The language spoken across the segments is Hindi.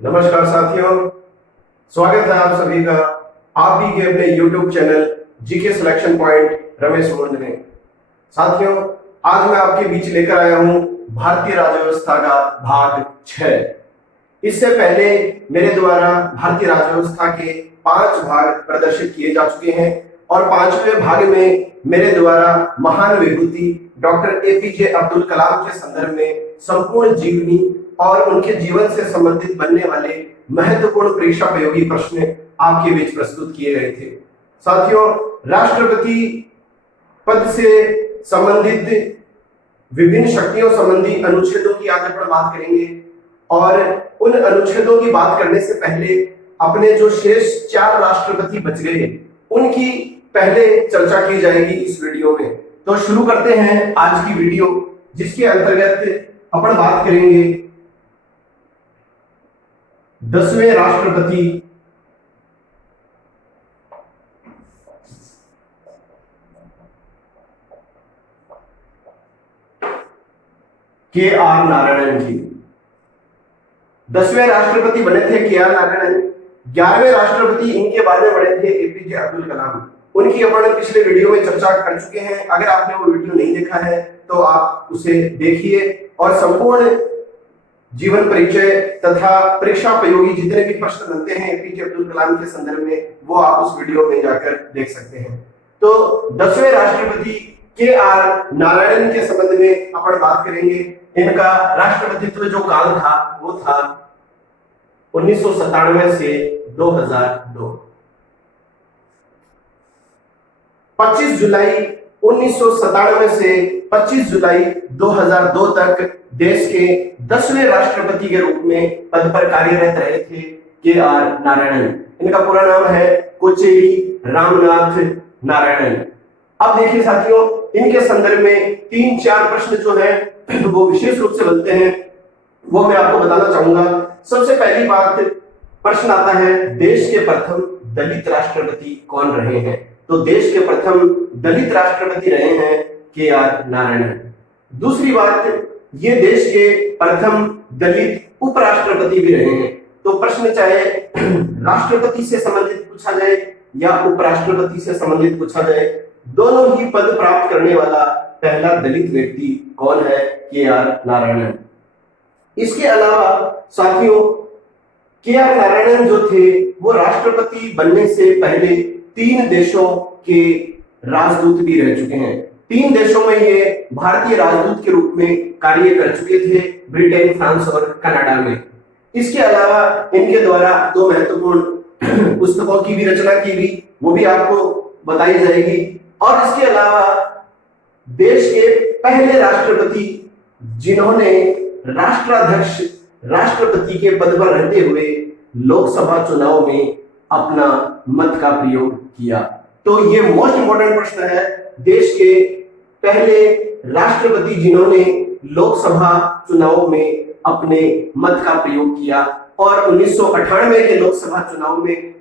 नमस्कार साथियों, स्वागत है आप सभी का आप ही के अपने YouTube channel GK selection point Ramesh मुंड में। साथियों, आज मैं आपके बीच लेकर आया हूं भारतीय राज्य व्यवस्था का भाग 6। इससे पहले मेरे द्वारा भारतीय राज्य व्यवस्था के 5 भाग प्रदर्शित किए जा चुके हैं और 5वें भाग में मेरे द्वारा महान विभूति डॉक्टर एपीजे अब्दुल कलाम के संदर्भ में संपूर्ण जीवनी और उनके जीवन से संबंधित बनने वाले महत्वपूर्ण परीक्षापयोगी प्रश्न आपके बीच प्रस्तुत किए गए थे। साथियों, राष्ट्रपति पद से संबंधित विभिन्न शक्तियों संबंधी अनुच्छेदों की आज अपन बात करेंगे और उन अनुच्छेदों की बात करने से पहले अपने जो शेष 4 राष्ट्रपति बच गए उनकी पहले चर्चा की जाएगी इस वीडियो में। तो शुरू करते हैं आज की वीडियो, जिसके अंतर्गत अपन बात करेंगे 10वें राष्ट्रपति के.आर. नारायणन की। 10वें राष्ट्रपति बने थे के.आर. नारायणन। 11वें राष्ट्रपति इनके बाद में बने थे एपीजे अब्दुल कलाम। उनकी अपन पिछले वीडियो में चर्चा कर चुके हैं। अगर आपने वो वीडियो नहीं देखा है तो आप उसे देखिए और संपूर्ण जीवन परिचय तथा परीक्षा उपयोगी जितने भी प्रश्न बनते हैं एपीजे अब्दुल कलाम के संदर्भ में वो आप उस वीडियो में जाकर देख सकते हैं। तो 10वें राष्ट्रपति के.आर. नारायणन के संबंध में अपन बात करेंगे। इनका राष्ट्रपतित्व जो काल था वो था 1997 से 2002। 25 जुलाई 1997 से 25 जुलाई 2002 तक देश के 10वें राष्ट्रपति के रूप में पद पर कार्यरत रहे थे के.आर. नारायणन। इनका पूरा नाम है कोचेरी रामनाथ नारायणन। अब देखिए साथियों, इनके संदर्भ में 3-4 प्रश्न जो है वो विशेष रूप से बनते हैं, वो मैं आपको बताना चाहूंगा। सबसे पहली बात, प्रश्न आता है देश के प्रथम दलित राष्ट्रपति कौन रहे हैं? तो देश के प्रथम दलित राष्ट्रपति रहे हैं के.आर. नारायणन। दूसरी बात, ये देश के प्रथम दलित उपराष्ट्रपति भी रहे हैं। तो प्रश्न चाहे राष्ट्रपति से संबंधित पूछा जाए या उपराष्ट्रपति से संबंधित पूछा जाए, दोनों ही पद प्राप्त करने वाला पहला दलित व्यक्ति कौन है? के.आर. नारायणन। इसके अलावा साथियों, के.आर. नारायणन जो थे वो राष्ट्रपति बनने से पहले 3 देशों के राजदूत भी रह चुके हैं। 3 देशों में ये भारतीय राजदूत के रूप में कार्य कर चुके थे, ब्रिटेन, फ्रांस और कनाडा में। इसके अलावा इनके द्वारा 2 महत्वपूर्ण पुस्तकों की भी रचना की गई, वो भी आपको बताई जाएगी। और इसके अलावा देश के पहले राष्ट्रपति जिन्होंने राष्ट्राध्यक्ष राष्ट्रपति के पद पर रहते हुए लोकसभा चुनाव में अपना मत का प्रयोग किया। तो ये मोस्ट इंपोर्टेंट प्रश्न है, देश के पहले राष्ट्रपति जिन्होंने लोकसभा चुनाव में अपने मत का प्रयोग किया और 1998 के लोकसभा चुनाव में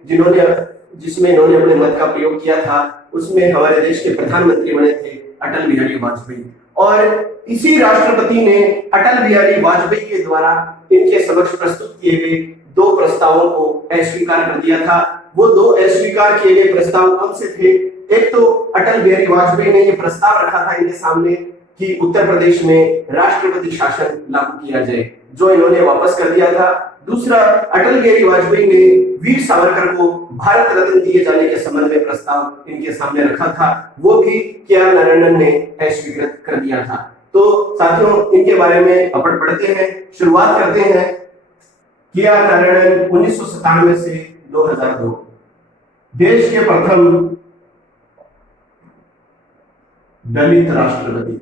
जिसमें इन्होंने अपने मत का प्रयोग किया था उसमें हमारे देश के प्रधानमंत्री बने थे अटल बिहारी वाजपेयी। और इसी राष्ट्रपति ने अटल बिहारी वाजपेयी के द्वारा इनके समक्ष प्रस्तुत किए गए 2 प्रस्तावों को अस्वीकार कर दिया था। वो 2 अस्वीकार किए गए प्रस्ताव कौन से थे? एक तो अटल बिहारी वाजपेयी ने ये प्रस्ताव रखा था इनके सामने कि उत्तर प्रदेश में राष्ट्रपति शासन लागू किया जाए, जो इन्होंने वापस कर दिया था। दूसरा, अटल बिहारी वाजपेयी ने वीर सावरकर को भारत रत्न दिए जाने के संबंध में प्रस्ताव इनके सामने रखा था, वो भी के.आर. नारायणन ने अस्वीकृत कर दिया था। तो साथियों, इनके बारे में अपन पढ़ते हैं। शुरुआत करते हैं के.आर. नारायणन 1997 से 2002, देश के प्रथम दलित राष्ट्रपति।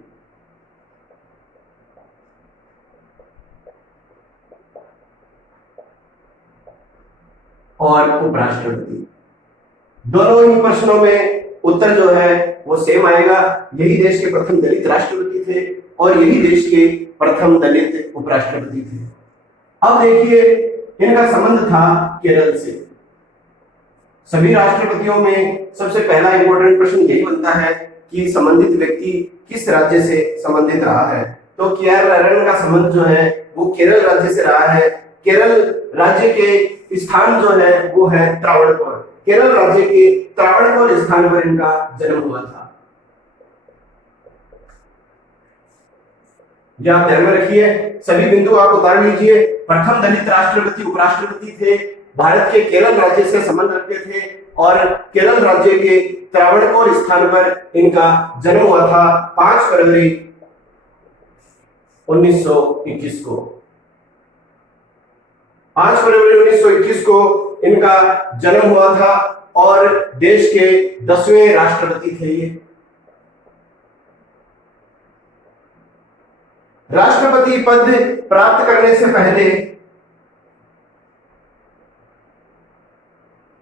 और उपराष्ट्रपति। दोनों ही प्रश्नों में उत्तर जो है वो सेम आएगा। यही देश के प्रथम दलित राष्ट्रपति थे और यही देश के प्रथम दलित उपराष्ट्रपति थे। अब देखिए, इनका संबंध था केरल से। सभी राष्ट्रपतियों में सबसे पहला इंपॉर्टेंट प्रश्न यही बनता है कि संबंधित व्यक्ति किस राज्य से संबंधित रहा है। तो के.आर. नारायणन का संबंध जो है वो केरल राज्य से रहा है केरल राज्य के स्थान जो है वो है त्रावणकोर। केरल राज्य के त्रावणकोर स्थान पर इनका जन्म हुआ था। यह आप ध्यान में रखिए, सभी बिंदु आप उतार लीजिए। प्रथम दलित राष्ट्रपति उपराष्ट्रपति थे, भारत के केरल राज्य से संबंध रखते थे और केरल राज्य के त्रावणकोर स्थान पर इनका जन्म हुआ था 5 फरवरी 1921 को। 5 फरवरी 1921 को इनका जन्म हुआ था और देश के 10वें राष्ट्रपति थे ये। राष्ट्रपति पद प्राप्त करने से पहले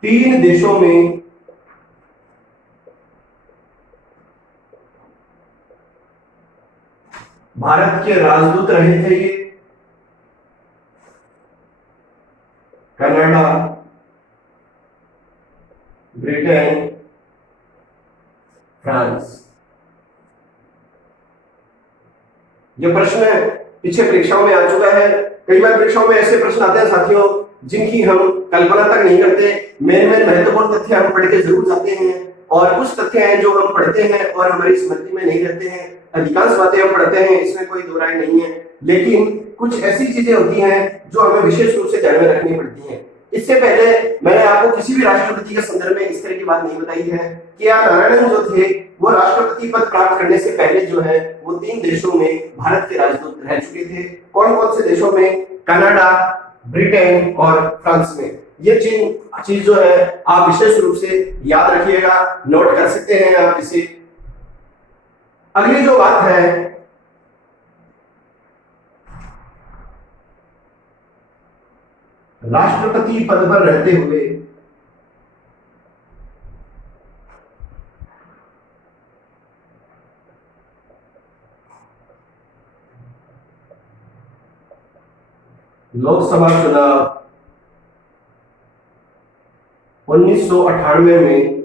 3 देशों में भारत के राजदूत रहे थे ये। Canada, Britain, France. यह प्रश्न पीछे परीक्षाओं में आ चुका है। कई बार परीक्षाओं में ऐसे प्रश्न आते हैं साथियों जिनकी हम कल्पना तक नहीं करते। मेन महत्वपूर्ण तथ्य हम पढ़ के जरूर जाते हैं और कुछ तथ्य हैं जो हम पढ़ते हैं और हमारी स्मृति में नहीं रहते हैं। अधिकांश बातें हम पढ़ते हैं, इसमें कोई दो राय नहीं है, लेकिन कुछ ऐसी चीजें होती हैं जो हमें विशेष रूप से ध्यान में रखनी पड़ती हैं। इससे पहले मैंने आपको किसी भी राष्ट्रपति के संदर्भ में इस तरह की बात नहीं बताई है कि आर नारायणन जो थे वो राष्ट्रपति पद प्राप्त करने से पहले जो है वो 3 देशों में भारत के राजदूत रह चुके थे। कौन कौन से देशों में? कनाडा, ब्रिटेन और फ्रांस में। ये चीज जो है आप विशेष रूप से याद रखिएगा, नोट कर सकते हैं आप इसे। अगली जो बात है, राष्ट्रपति पद पर रहते हुए लोकसभा चुनाव 1998 में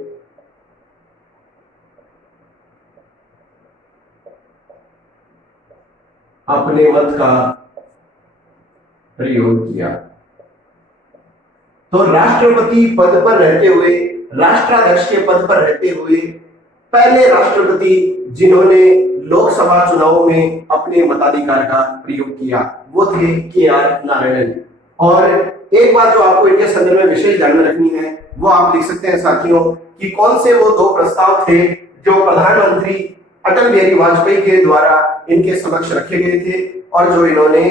अपने मत का प्रयोग किया। तो राष्ट्रपति पद पर रहते हुए, राष्ट्राध्यक्ष के पद पर रहते हुए पहले राष्ट्रपति जिन्होंने लोकसभा चुनाव में अपने मताधिकार का प्रयोग किया वो थे KR नारायणन। और एक बात जो आपको इनके संदर्भ में विशेष ध्यान में रखनी है वो आप लिख सकते हैं साथियों कि कौन से वो 2 प्रस्ताव थे जो प्रधानमंत्री अटल बिहारी वाजपेयी के द्वारा इनके समक्ष रखे गए थे और जो इन्होंने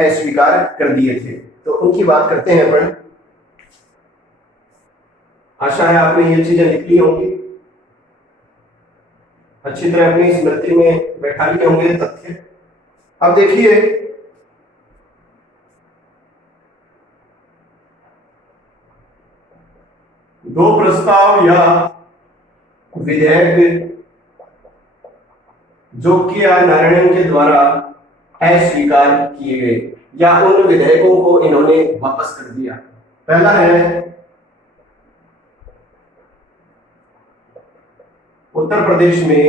अस्वीकार कर दिए थे। तो उनकी बात करते हैं अपन। आशा है आपने ये चीजें लिख ली होंगी, अच्छी तरह अपनी स्मृति में बैठा लिए होंगे तथ्य। अब देखिए, दो प्रस्ताव या विधेयक जो KR नारायणन के द्वारा अस्वीकार किए गए या उन विधेयकों को इन्होंने वापस कर दिया। पहला है उत्तर प्रदेश में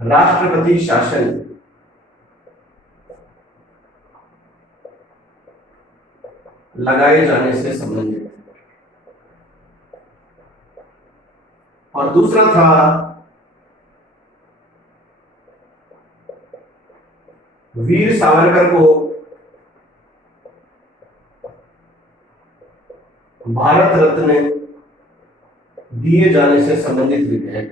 राष्ट्रपति शासन लगाए जाने से संबंधित, और दूसरा था वीर सावरकर को भारत रत्न दिए जाने से संबंधित विधेयक।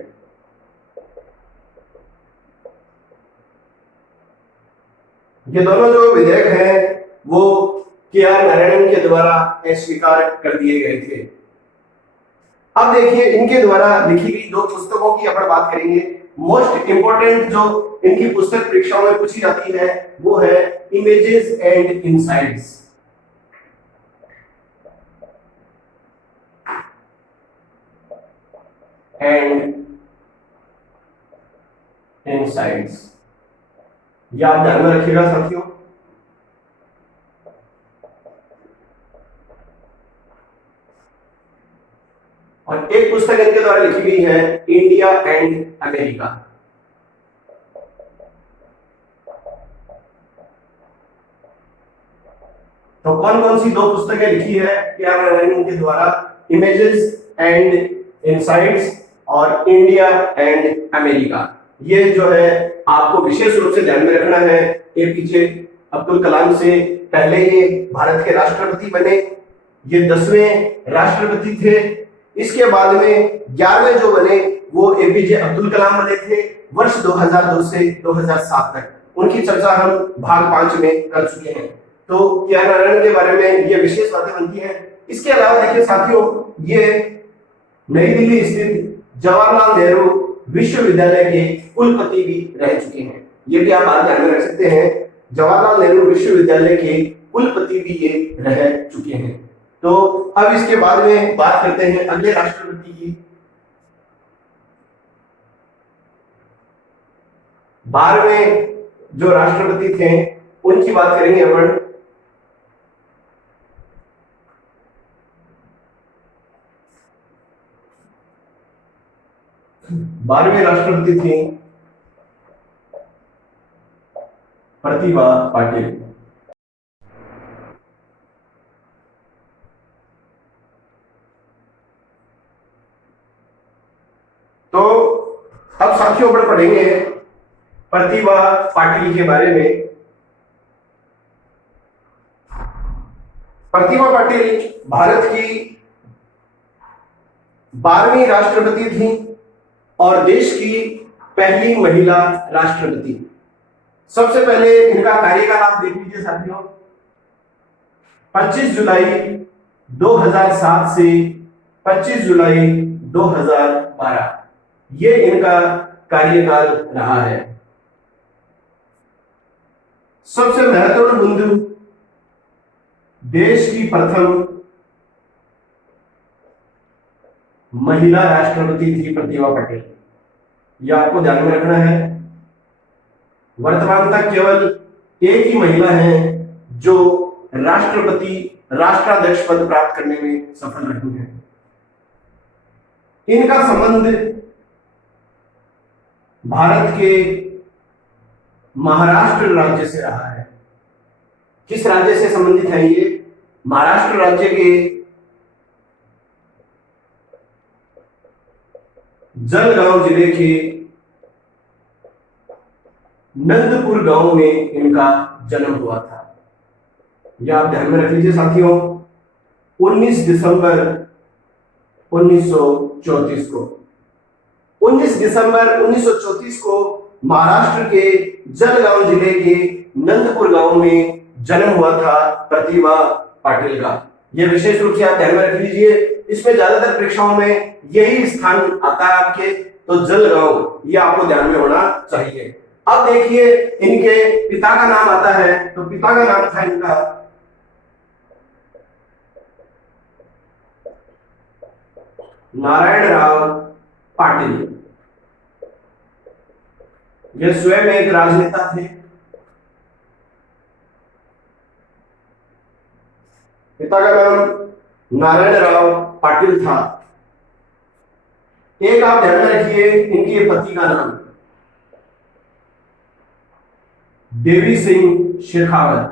ये दोनों जो विधेयक हैं वो KR नारायणन के द्वारा अस्वीकार कर दिए गए थे। अब देखिए इनके द्वारा लिखी गई 2 पुस्तकों की अपन बात करेंगे। मोस्ट इंपोर्टेंट जो इनकी पुस्तक परीक्षाओं में पूछी जाती है वो है इमेजेस एंड इनसाइट्स। यह आप ध्यान में रखिएगा साथियों। और एक पुस्तक इनके द्वारा लिखी गई है इंडिया एंड अमेरिका। तो कौन कौन सी 2 पुस्तकें लिखी है के.आर. नारायणन के द्वारा? इमेजेस एंड इनसाइट्स और इंडिया एंड अमेरिका। ये जो है आपको विशेष रूप से ध्यान में रखना है। एपीजे अब्दुल कलाम से पहले ये भारत के राष्ट्रपति बने, ये 10वें राष्ट्रपति थे। इसके बाद में 11वें जो बने वो एपीजे अब्दुल कलाम बने थे वर्ष 2002 से 2007 तक। उनकी चर्चा हम भाग 5 में कर चुके हैं। तो के.आर. नारायणन के बारे में ये विशेष बातें बनती हैं। इसके अलावा देखिए साथियों, ये नई दिल्ली स्थित जवाहरलाल नेहरू विश्वविद्यालय के कुलपति भी रह चुके हैं। ये भी आप ध्यान में रख सकते हैं, जवाहरलाल नेहरू विश्वविद्यालय के कुलपति भी ये रह चुके हैं। तो अब इसके बाद में बात करते हैं अगले राष्ट्रपति की। 12वें जो राष्ट्रपति थे उनकी बात करेंगे अपन। बारहवें राष्ट्रपति थी प्रतिभा पाटिल। तो अब साथियों पर पढ़ेंगे प्रतिभा पाटिल के बारे में। प्रतिभा पाटिल भारत की 12वीं राष्ट्रपति थी और देश की पहली महिला राष्ट्रपति। सबसे पहले इनका कार्यकाल आप देख लीजिए साथियों, 25 जुलाई 2007 से 25 जुलाई 2012 ये इनका कार्यकाल रहा है। सबसे महत्वपूर्ण बिंदु, देश की प्रथम महिला राष्ट्रपति थी प्रतिभा पाटिल। यह आपको ध्यान में रखना है। वर्तमान तक केवल एक ही महिला है जो राष्ट्राध्यक्ष पद प्राप्त करने में सफल रही है। इनका संबंध भारत के महाराष्ट्र राज्य से रहा है। किस राज्य से संबंधित है ये? महाराष्ट्र राज्य के जलगांव जिले के नंदपुर गांव में इनका जन्म हुआ था। यह आप ध्यान में रख लीजिए साथियों। 19 दिसंबर 1934 को 19 दिसंबर 1934 को महाराष्ट्र के जलगांव जिले के नंदपुर गांव में जन्म हुआ था प्रतिभा पाटिल का। यह विशेष रूप से आप ध्यान में रख लीजिए। इसमें ज्यादातर परीक्षाओं में यही स्थान आता है आपके, तो जलगांव ये आपको ध्यान में होना चाहिए। अब देखिए इनके पिता का नाम आता है, तो पिता का नाम था इनका नारायण राव पाटिल। ये स्वयं एक राजनेता थे। पिता का नाम नारायण राव पाटिल था। एक आप ध्यान में रखिए इनके पति का नाम देवी सिंह शेखावत।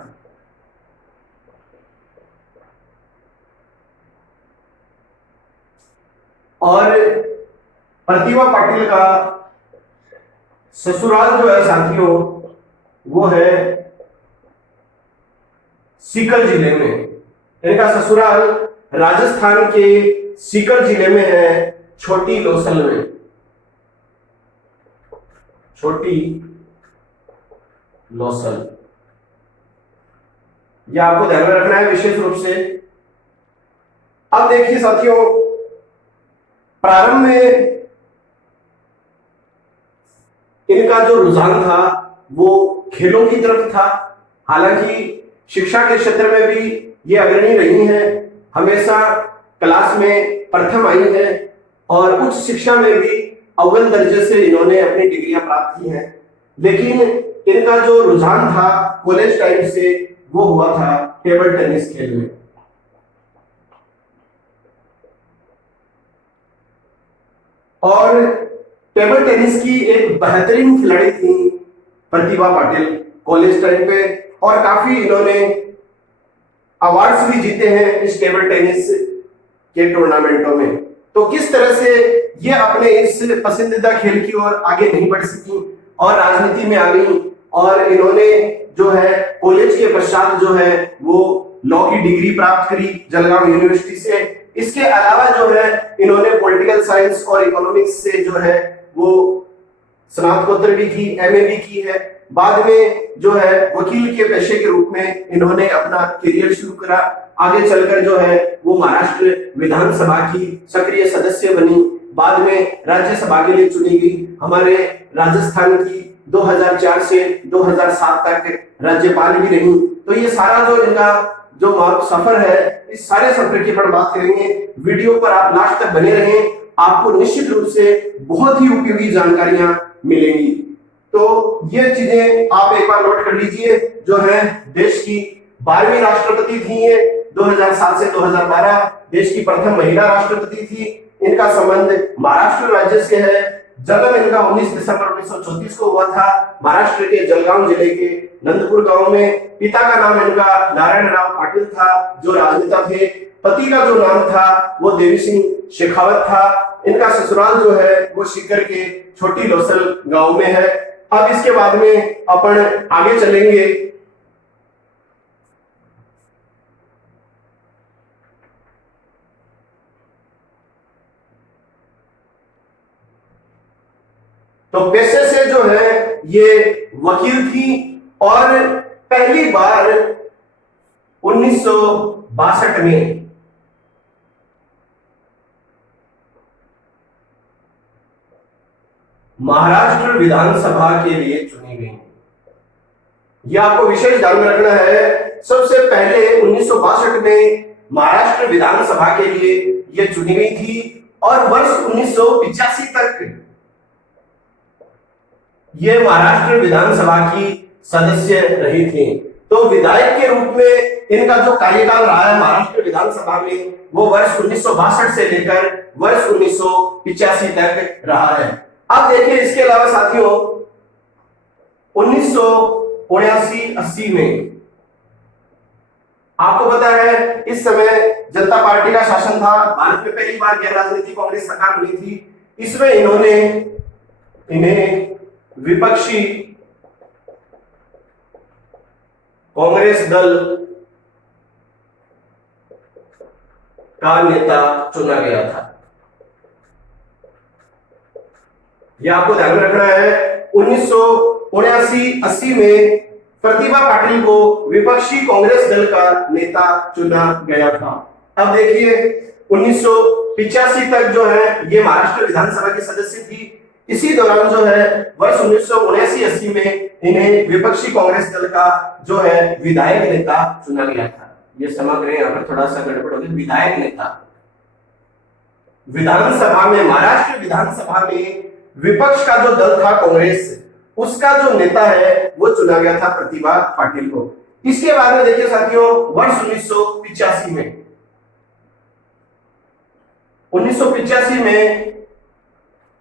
और प्रतिभा पाटिल का ससुराल जो है साथियों वो है सीकर जिले में। इनका ससुराल राजस्थान के सीकर जिले में है, छोटी लोसल में। छोटी लोसल, यह आपको ध्यान में रखना है विशेष रूप से। अब देखिए साथियों, प्रारंभ में इनका जो रुझान था वो खेलों की तरफ था। हालांकि शिक्षा के क्षेत्र में भी ये अग्रणी रही हैं, हमेशा क्लास में प्रथम आई हैं और उच्च शिक्षा में भी अव्वल दर्जे से इन्होंने अपनी डिग्रियां प्राप्त की हैं। लेकिन इनका जो रुझान था कॉलेज टाइम से वो हुआ था टेबल टेनिस खेल में। और टेबल टेनिस की एक बेहतरीन खिलाड़ी थी प्रतिभा पाटिल कॉलेज टाइम पे, और काफी इन्होंने अवार्ड्स भी जीते हैं इस टेबल टेनिस के टूर्नामेंटों में। तो किस तरह से ये अपने इस पसंदीदा खेल की ओर आगे नहीं बढ़ सकी और राजनीति में आ गई, और इन्होंने जो है कॉलेज के पश्चात जो है वो लॉ की डिग्री प्राप्त करी जलगांव यूनिवर्सिटी से। इसके अलावा जो है इन्होंने पॉलिटिकल साइंस और इकोनॉमिक्स से जो है वो स्नातकोत्तर भी की, एमए भी की है। बाद में जो है वकील के पेशे के रूप में इन्होंने अपना करियर शुरू करा। आगे चलकर जो है वो महाराष्ट्र विधानसभा की सक्रिय सदस्य बनी, बाद में राज्यसभा के लिए चुनी गई, हमारे राजस्थान की 2004 से 2007 तक राज्यपाल भी रही। तो ये सारा जो इनका जो सफर है, इस सारे सफर की पर बात करेंगे। वीडियो पर आप लास्ट तक बने रहें, आपको निश्चित रूप से बहुत ही उपयोगी जानकारियां मिलेंगी। तो ये चीजें आप एक बार नोट कर लीजिए। जो है देश की 12वीं राष्ट्रपति थी ये, 2007 से 2012 देश की प्रथम महिला राष्ट्रपति थी। इनका संबंध महाराष्ट्र राज्य से है। जन्म इनका 19 दिसंबर 1934 को हुआ था, महाराष्ट्र के जलगांव जिले के नंदपुर गांव में। पिता का नाम इनका नारायणराव पाटिल था, जो राजनेता थे। पति का जो नाम था वो देवी सिंह शेखावत था। इनका ससुराल जो है वो सीकर के छोटी लोसल गांव में है। अब इसके बाद में अपन आगे चलेंगे। तो पेशे से जो है ये वकील थी और पहली बार 1962 में महाराष्ट्र विधानसभा के लिए चुनी गई। यह आपको विशेष ध्यान में रखना है। सबसे पहले 1962 में महाराष्ट्र विधानसभा के लिए यह चुनी गई थी और वर्ष 1985 तक ये महाराष्ट्र विधानसभा की सदस्य रही थी। तो विधायक के रूप में इनका जो कार्यकाल रहा है महाराष्ट्र विधानसभा में, वो वर्ष 1962 से लेकर वर्ष 1985 तक रहा है। अब देखिए इसके अलावा साथियों 1979-80 में आपको पता है इस समय जनता पार्टी का शासन था। भारत में पहली बार गैर राजनीतिक कांग्रेस सरकार बनी थी। इसमें इन्हें विपक्षी कांग्रेस दल का नेता चुना गया था। यह आपको ध्यान में रखना है। 1979-80 में प्रतिभा पाटिल को विपक्षी कांग्रेस दल का नेता चुना गया था। अब देखिए 1985 तक जो है ये महाराष्ट्र विधानसभा की सदस्य थी। इसी दौरान जो है वर्ष 1979-80 में इन्हें विपक्षी कांग्रेस दल का जो है विधायक नेता चुना गया था। ये समझ रहे हैं, यहाँ पर थोड़ा सा गड़बड़ हो गई। विधायक नेता विधानसभा में, महाराष्ट्र विधानसभा में विपक्ष का जो दल था कांग्रेस, उसका जो नेता है वो चुना गया था प्रतिभा पाटिल को। इसके बाद में देखिए साथियों वर्ष 1985 में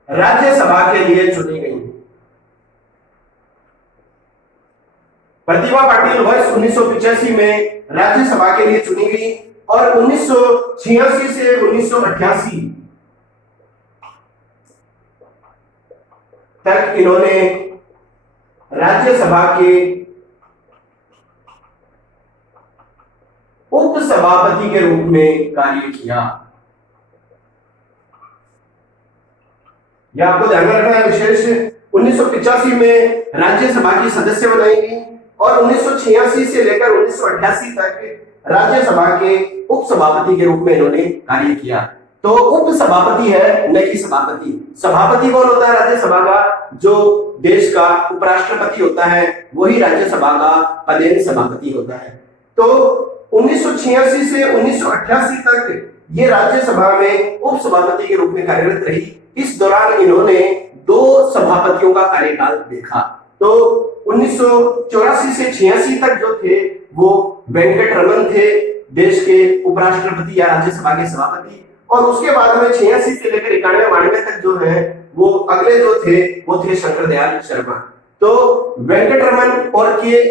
राज्यसभा के लिए चुनी गई प्रतिभा पाटिल। वर्ष 1985 में राज्यसभा के लिए चुनी गई और 1986 से 1988 तक इन्होंने राज्यसभा के उपसभापति के रूप में कार्य किया। यह आपको ध्यान में रखना है विशेष। 1985 में राज्यसभा की सदस्य बनाई गई और 1986 से लेकर 1988 तक राज्यसभा के उपसभापति के रूप में इन्होंने कार्य किया। तो उपसभापति है न कि सभापति। सभापति कौन होता है राज्यसभा का? जो देश का उपराष्ट्रपति होता है वही राज्यसभा का पदेन सभापति होता है। तो 1986 से 1988 तक ये राज्यसभा में उपसभापति के रूप में कार्यरत रही। इस दौरान इन्होंने 2 सभापतियों का कार्यकाल देखा। तो 1984 से 86 तक जो थे वो वेंकट रमन थे, देश के उपराष्ट्रपति या राज्यसभा के सभापति। और उसके बाद में 86 से लेकर 91-92 तक जो है वो अगले जो थे वो थे शंकर दयाल शर्मा। तो वेंकट रमन और के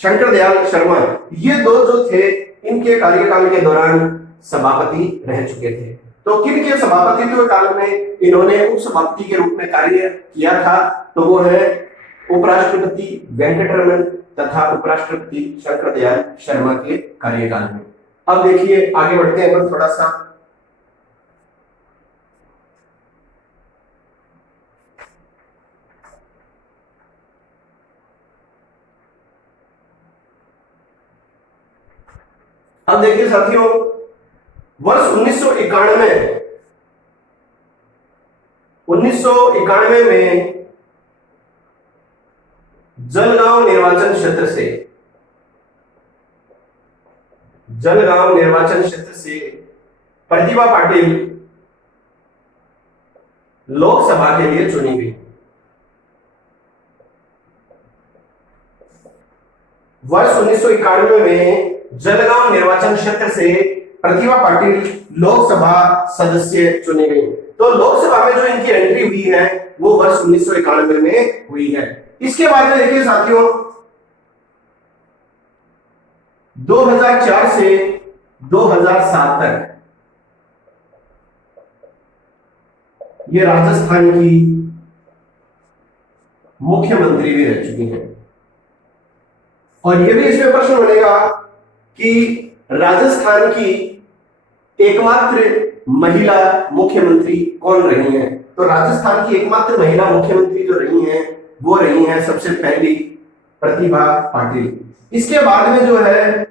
शंकर दयाल शर्मा ये 2 जो थे इनके कार्यकाल के दौरान सभापति रह चुके थे। तो किन के सभापतित्व काल में इन्होंने उपसभापति के रूप में कार्य किया था? तो वो है उपराष्ट्रपति वेंकटरमन तथा उपराष्ट्रपति शंकरदयाल शर्मा के कार्यकाल में। अब देखिए आगे बढ़ते हैं अपन थोड़ा सा। अब देखिए साथियों, वर्ष 1991 में जलगांव निर्वाचन क्षेत्र से प्रतिभा पाटिल लोकसभा के लिए चुनी गई। वर्ष 1991 में जलगांव निर्वाचन क्षेत्र से प्रतिभा पाटिल लोकसभा सदस्य चुनी गई। तो लोकसभा में जो इनकी एंट्री हुई है वो वर्ष 1991 में हुई है। इसके बाद में देखिए साथियों, 2004 से 2007 तक ये राजस्थान की मुख्यमंत्री भी रह चुकी हैं। और ये भी इसमें प्रश्न बनेगा कि राजस्थान की एकमात्र महिला मुख्यमंत्री कौन रही हैं? तो राजस्थान की एकमात्र महिला मुख्यमंत्री जो रही हैं वो रही हैं सबसे पहली प्रतिभा पाटिल। इसके बाद में जो है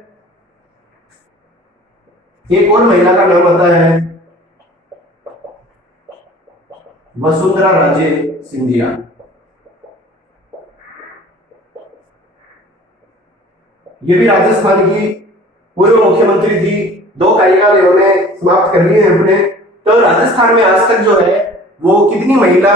एक और महिला का नाम आता है वसुंधरा राजे सिंधिया। ये भी राजस्थान की पूर्व मुख्यमंत्री थी। 2 कार्यकाल इन्होंने समाप्त कर लिए हैं अपने। तो राजस्थान में आज तक जो है वो कितनी महिला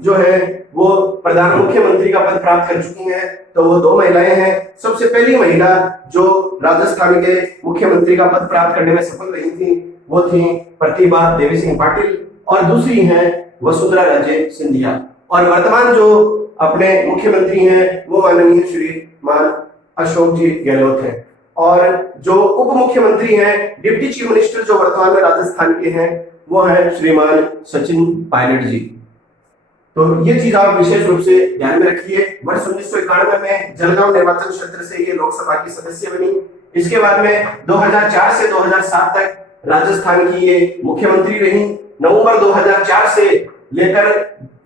जो है वो प्रधान मुख्यमंत्री का पद प्राप्त कर चुकी हैं? तो वो 2 महिलाएं हैं। सबसे पहली महिला जो राजस्थान के मुख्यमंत्री का पद प्राप्त करने में सफल रही थी वो थी प्रतिभा देवी सिंह पाटिल और दूसरी है वसुंधरा राजे सिंधिया। और वर्तमान जो अपने मुख्यमंत्री हैं वो माननीय श्रीमान अशोक जी गहलोत हैं। और जो उप मुख्यमंत्री हैं, डिप्टी चीफ मिनिस्टर जो वर्तमान में राजस्थान के हैं वो है श्रीमान सचिन पायलट जी। तो ये चीज आप विशेष रूप से ध्यान में रखिए। वर्ष 1991 में जलगांव निर्वाचन क्षेत्र से ये लोकसभा की सदस्य बनी। इसके बाद में 2004 से 2007 तक राजस्थान की ये मुख्यमंत्री रही। नवंबर 2004 से लेकर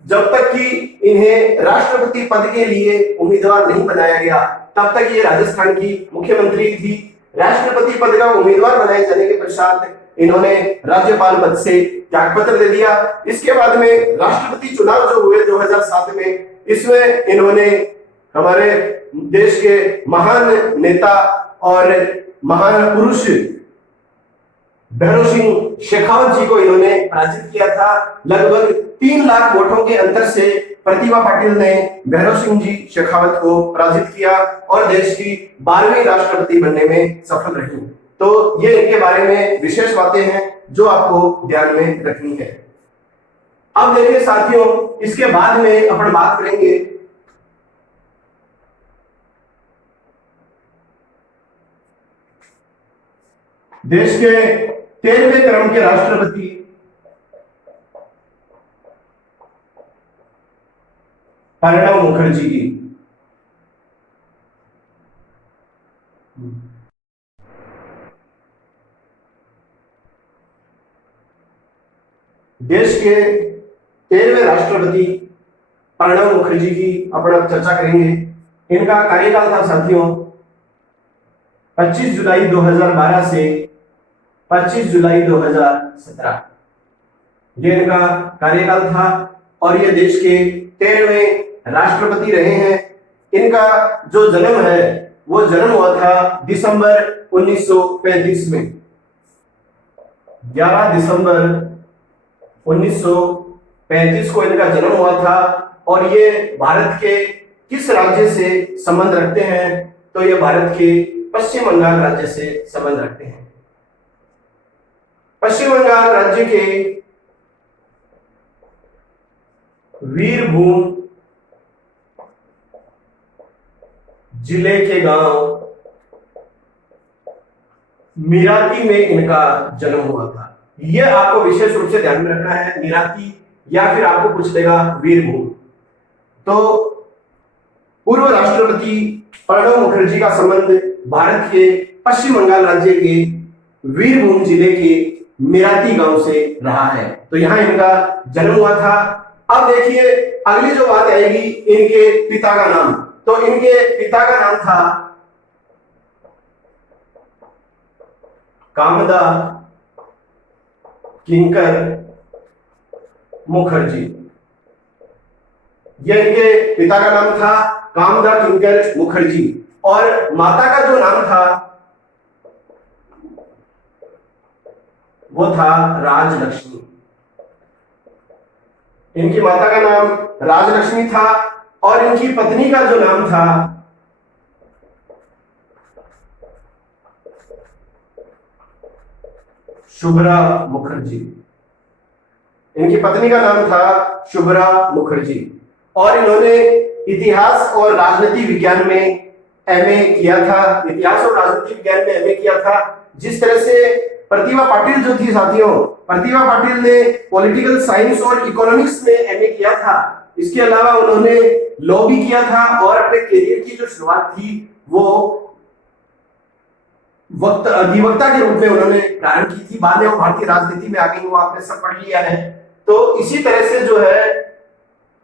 जब तक कि इन्हें राष्ट्रपति पद के लिए उम्मीदवार नहीं बनाया गया तब तक ये राजस्थान की मुख्यमंत्री थी। राष्ट्रपति पद का उम्मीदवार बनाए जाने के पश्चात इन्होंने राज्यपाल पद से त्यागपत्र दे दिया। इसके बाद में राष्ट्रपति चुनाव जो हुए 2007 में, इसमें इन्होंने हमारे देश के महान नेता और महान पुरुष भैरव सिंह शेखावत जी को इन्होंने पराजित किया था। लगभग 3 लाख वोटों के अंतर से प्रतिभा पाटिल ने भैरव सिंह जी शेखावत को पराजित किया और देश की 12वीं राष्ट्रपति बनने में सफल रही। तो ये इनके बारे में विशेष बातें हैं जो आपको ध्यान में रखनी है। अब देखिए साथियों, इसके बाद में अपन बात करेंगे देश के 13वें क्रम के राष्ट्रपति प्रणब मुखर्जी की। देश के 13वें राष्ट्रपति प्रणब मुखर्जी की अपन अब चर्चा करेंगे। इनका कार्यकाल था साथियों 25 जुलाई 2012 से 25 जुलाई 2017। ये इनका कार्यकाल था और ये देश के 13वें राष्ट्रपति रहे हैं। इनका जो जन्म है वो जन्म हुआ था दिसंबर 1935 में। 11 दिसंबर 1935 को इनका जन्म हुआ था। और ये भारत के किस राज्य से संबंध रखते हैं? तो ये भारत के पश्चिम बंगाल राज्य से संबंध रखते हैं। पश्चिम बंगाल राज्य के वीरभूम जिले के गांव मीराती में इनका जन्म हुआ था। यह आपको विशेष रूप से ध्यान में रखना है, मीराती, या फिर आपको पूछ लेगा वीरभूम। तो पूर्व राष्ट्रपति प्रणब मुखर्जी का संबंध भारत के पश्चिम बंगाल राज्य के वीरभूम जिले के मिराती गांव से रहा है। तो यहां इनका जन्म हुआ था। अब देखिए अगली जो बात आएगी, इनके पिता का नाम। तो इनके पिता का नाम था कामदा किंकर मुखर्जी। यह इनके पिता का नाम था कामदा किंकर मुखर्जी, और माता का जो नाम था वो था राजलक्ष्मी। इनकी माता का नाम राजलक्ष्मी था और इनकी पत्नी का जो नाम था शुभ्रा मुखर्जी। इनकी पत्नी का नाम था शुभ्रा मुखर्जी, और इन्होंने इतिहास और राजनीति विज्ञान में एमए किया था। इतिहास और राजनीति विज्ञान में एमए किया था। जिस तरह से प्रतिभा पाटिल जो थी साथियों, प्रतिभा पाटिल ने पॉलिटिकल साइंस और इकोनॉमिक्स में एमए किया था। इसके अलावा उन्होंने लॉ भी किया था, और अपने करियर की जो शुरुआत थी वो अधिवक्ता के रूप में उन्होंने प्रारंभ की थी। बाद में वो भारतीय राजनीति में आ गई, वो आपने सब पढ़ लिया है। तो इसी तरह से जो है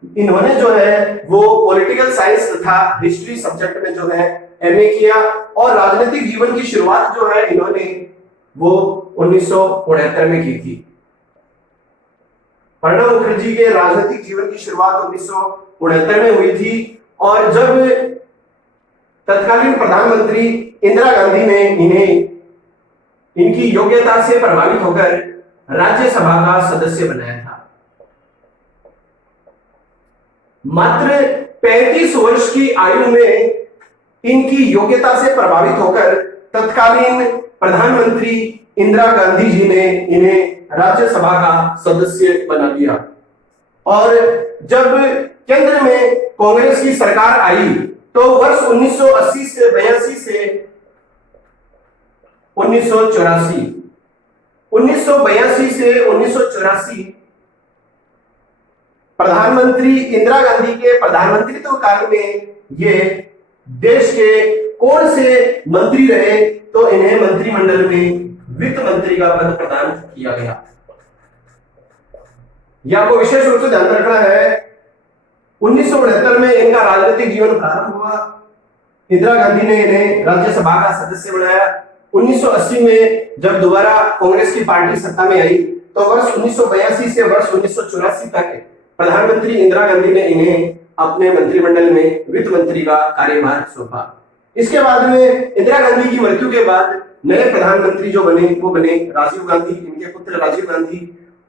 इन्होंने जो है वो पॉलिटिकल साइंस तथा हिस्ट्री सब्जेक्ट में जो है एमए किया, और राजनीतिक जीवन की शुरुआत जो है इन्होंने वो 1969 में की थी। प्रणब मुखर्जी के राजनीतिक जीवन की शुरुआत 1969 में हुई थी, और जब तत्कालीन प्रधानमंत्री इंदिरा गांधी ने इन्हें इनकी योग्यता से प्रभावित होकर राज्यसभा का सदस्य बनाया था। मात्र 35 वर्ष की आयु में इनकी योग्यता से प्रभावित होकर तत्कालीन प्रधानमंत्री इंदिरा गांधी जी ने इन्हें राज्यसभा का सदस्य बना दिया। और जब केंद्र में कांग्रेस की सरकार आई तो वर्ष 1980 से 82 से 1984, 1982 से 1984 प्रधानमंत्री इंदिरा गांधी के प्रधानमंत्रित्व काल में ये देश के कौन से मंत्री रहे, तो इन्हें मंत्रिमंडल में वित्त मंत्री का पद प्रदान किया गया। यह आपको विशेष रूप से ध्यान रखना है। 1969 में इनका राजनीतिक जीवन प्रारंभ हुआ। इंदिरा गांधी ने इन्हें राज्यसभा का सदस्य बनाया। 1980 में जब दोबारा कांग्रेस की पार्टी सत्ता में आई तो वर्ष 1982 से वर्ष 1984 तक प्रधानमंत्री इंदिरा गांधी ने इन्हें अपने मंत्रिमंडल में वित्त मंत्री का कार्यभार सौंपा। इसके बाद में इंदिरा गांधी की मृत्यु के बाद नए प्रधानमंत्री जो बने वो बने राजीव गांधी, इनके पुत्र राजीव गांधी।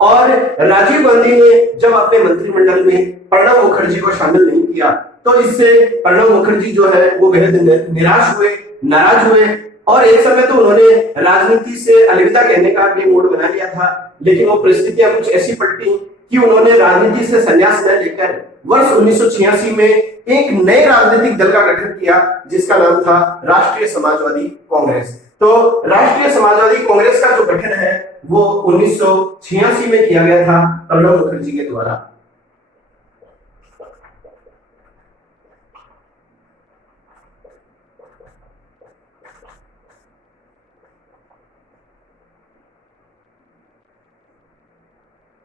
और राजीव गांधी ने जब अपने मंत्रिमंडल में प्रणब मुखर्जी को शामिल नहीं किया तो इससे प्रणब मुखर्जी जो है वो बेहद निराश हुए, नाराज हुए, और एक समय तो उन्होंने राजनीति से अलविदा कहने का भी मूड बना लिया था। लेकिन वो परिस्थितियां कुछ ऐसी पलटी कि उन्होंने राजनीति से संन्यास न लेकर वर्ष 1986 में एक नए राजनीतिक दल का गठन किया जिसका नाम था राष्ट्रीय समाजवादी कांग्रेस। तो राष्ट्रीय समाजवादी कांग्रेस का जो गठन है वो 1986 में किया गया था प्रणब मुखर्जी के द्वारा।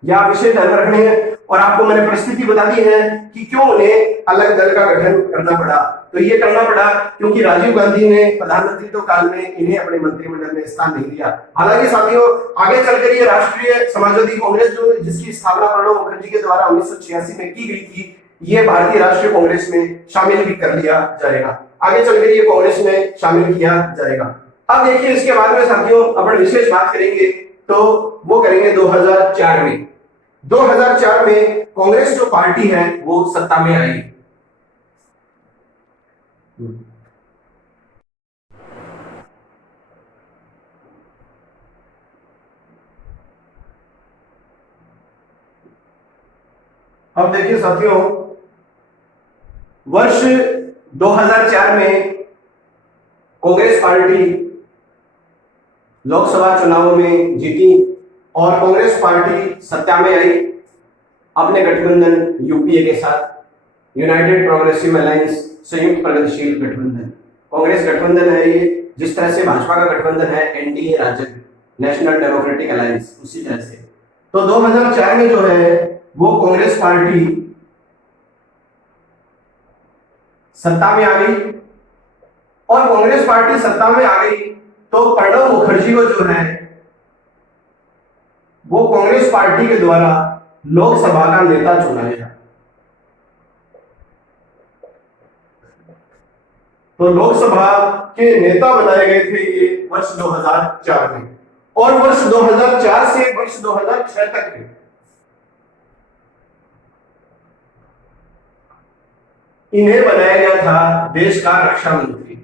यह विषय ध्यान रखने हैं, और आपको मैंने परिस्थिति बता दी है कि क्यों उन्हें अलग दल का गठन करना पड़ा। तो ये करना पड़ा क्योंकि राजीव गांधी ने प्रधानमंत्रित्व काल में इन्हें अपने मंत्रिमंडल में स्थान नहीं दिया। हालांकि साथियों आगे चलकर ये राष्ट्रीय समाजवादी कांग्रेस जो जिसकी स्थापना प्रणब मुखर्जी के द्वारा 1986 में की गई थी, ये भारतीय राष्ट्रीय कांग्रेस में शामिल भी कर लिया जाएगा। आगे चलकर ये कांग्रेस में शामिल किया जाएगा। अब देखिए इसके बाद में साथियों अपन विशेष बात करेंगे तो वो करेंगे 2004 में। 2004 में कांग्रेस जो पार्टी है वो सत्ता में आई। अब देखिए साथियों वर्ष 2004 में कांग्रेस पार्टी लोकसभा चुनावों में जीती और कांग्रेस पार्टी सत्ता में आई अपने गठबंधन यूपीए के साथ, यूनाइटेड प्रोग्रेसिव अलायंस, संयुक्त प्रगतिशील गठबंधन। कांग्रेस गठबंधन है ये, जिस तरह से भाजपा का गठबंधन है एनडीए राजग, नेशनल डेमोक्रेटिक अलायंस, उसी तरह से। तो 2004 में जो है वो कांग्रेस पार्टी सत्ता में आ गई, और कांग्रेस पार्टी सत्ता में आ गई तो प्रणब मुखर्जी को जो है वो कांग्रेस पार्टी के द्वारा लोकसभा का नेता चुना गया। तो लोकसभा के नेता बनाए गए थे ये वर्ष 2004 में, और वर्ष 2004 से वर्ष 2006 तक इन्हें बनाया गया था देश का रक्षा मंत्री।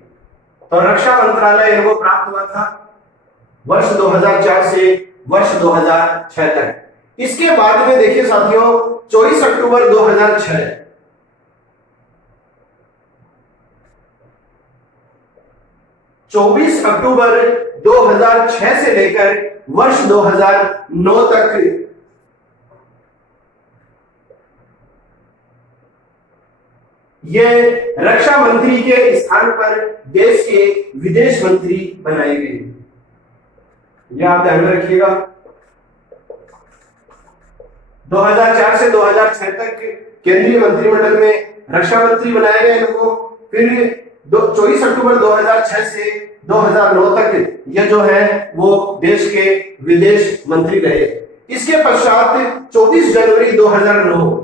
तो रक्षा मंत्रालय इनको प्राप्त हुआ था वर्ष 2004 से वर्ष 2006 तक। इसके बाद में देखिए साथियों, 24 अक्टूबर 2006 24 अक्टूबर 2006 से लेकर वर्ष 2009 तक ये रक्षा मंत्री के स्थान पर देश के विदेश मंत्री बनाए गए। यह आप ध्यान में रखिएगा। 2004 से 2006 तक केंद्रीय मंत्रिमंडल में रक्षा मंत्री बनाए गए इनको। फिर 24 अक्टूबर 2006 से 2009 तक ये जो है वो देश के विदेश मंत्री रहे। इसके पश्चात 24 जनवरी 2009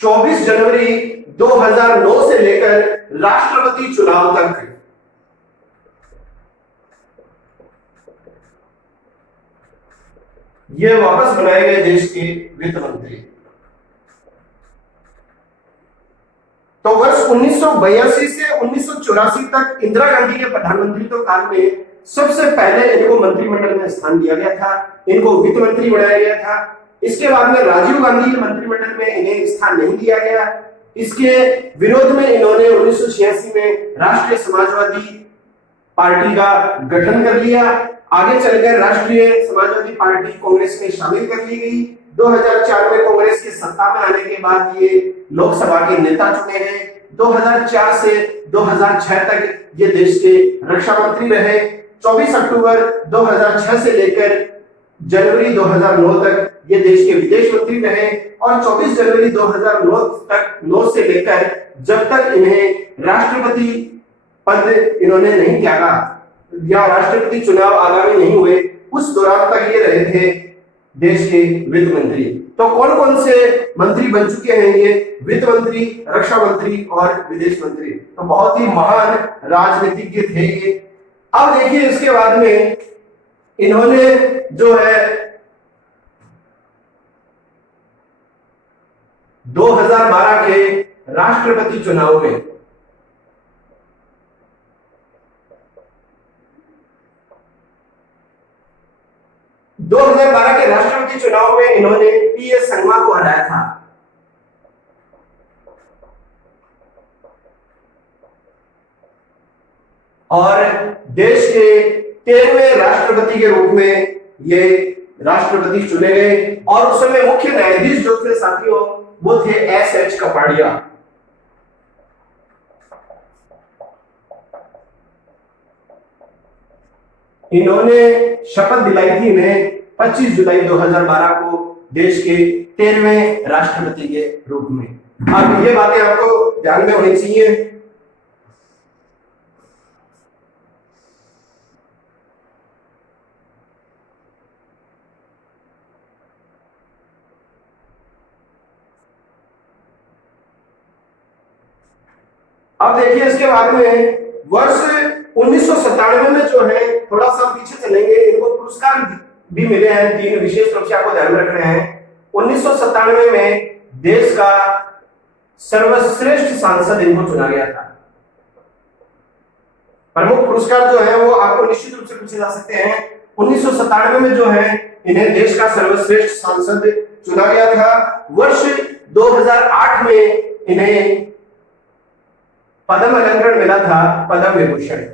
24 जनवरी 2009 से लेकर राष्ट्रपति चुनाव तक ये वापस बनाए गए देश के वित्त मंत्री। तो वर्ष 1982 से 1984 तक इंदिरा गांधी के प्रधानमंत्रित्व काल में सबसे पहले इनको मंत्रिमंडल में स्थान दिया गया था, इनको वित्त मंत्री बनाया गया था। इसके बाद में राजीव गांधी के मंत्रिमंडल में इन्हें स्थान नहीं दिया गया। इसके विरोध में इन्होंने 1986 में राष्ट्रीय समाजवादी पार्टी का गठन कर लिया। आगे चलकर राष्ट्रीय समाजवादी पार्टी कांग्रेस में शामिल कर ली गई। 2004 में कांग्रेस की सत्ता में आने के बाद ये लोकसभा के नेता चुने गए। 2004 से 2006 तक ये देश के रक्षा मंत्री रहे। 24 अक्टूबर 2006 से लेकर जनवरी 2009 तक ये देश के विदेश मंत्री रहे, और 24 जनवरी 2009 से लेकर जब तक इन्हें राष्ट्रपति पद इन्होंने नहीं त्यागा या राष्ट्रपति चुनाव आगामी नहीं हुए, उस दौरान तक ये रहे थे देश के वित्त मंत्री। तो कौन कौन से मंत्री बन चुके हैं ये? वित्त मंत्री, रक्षा मंत्री और विदेश मंत्री। तो बहुत ही महान राजनीतिज्ञ थे ये। अब देखिए इसके बाद में इन्होंने जो है 2012 के राष्ट्रपति चुनाव में इन्होंने पीएस संगमा को हराया था। और देश के 13वें राष्ट्रपति के रूप में ये राष्ट्रपति चुने गए। और उस समय मुख्य न्यायाधीश जो थे साथियों वो थे एस.एच. कपाड़िया। इन्होंने शपथ दिलाई थी इन्हें 25 जुलाई 2012 को देश के 13वें राष्ट्रपति के रूप में। अब ये बातें आपको ध्यान में होनी चाहिए। अब देखिए इसके बाद में वर्ष 1997 में जो है, थोड़ा सा पीछे चलेंगे, इनको पुरस्कार भी मिले हैं 3 विशेष रूप से आपको ध्यान में रखने हैं। 1997 में देश का सर्वश्रेष्ठ सांसद इनको चुना गया था। प्रमुख पुरस्कार जो है वो आपको निश्चित रूप से पूछे जा सकते हैं। 1997 में जो है इन्हें देश का सर्वश्रेष्ठ सांसद चुना गया था। वर्ष 2008 में इन्हें पद्म अलंकरण मिला था पद्म विभूषण।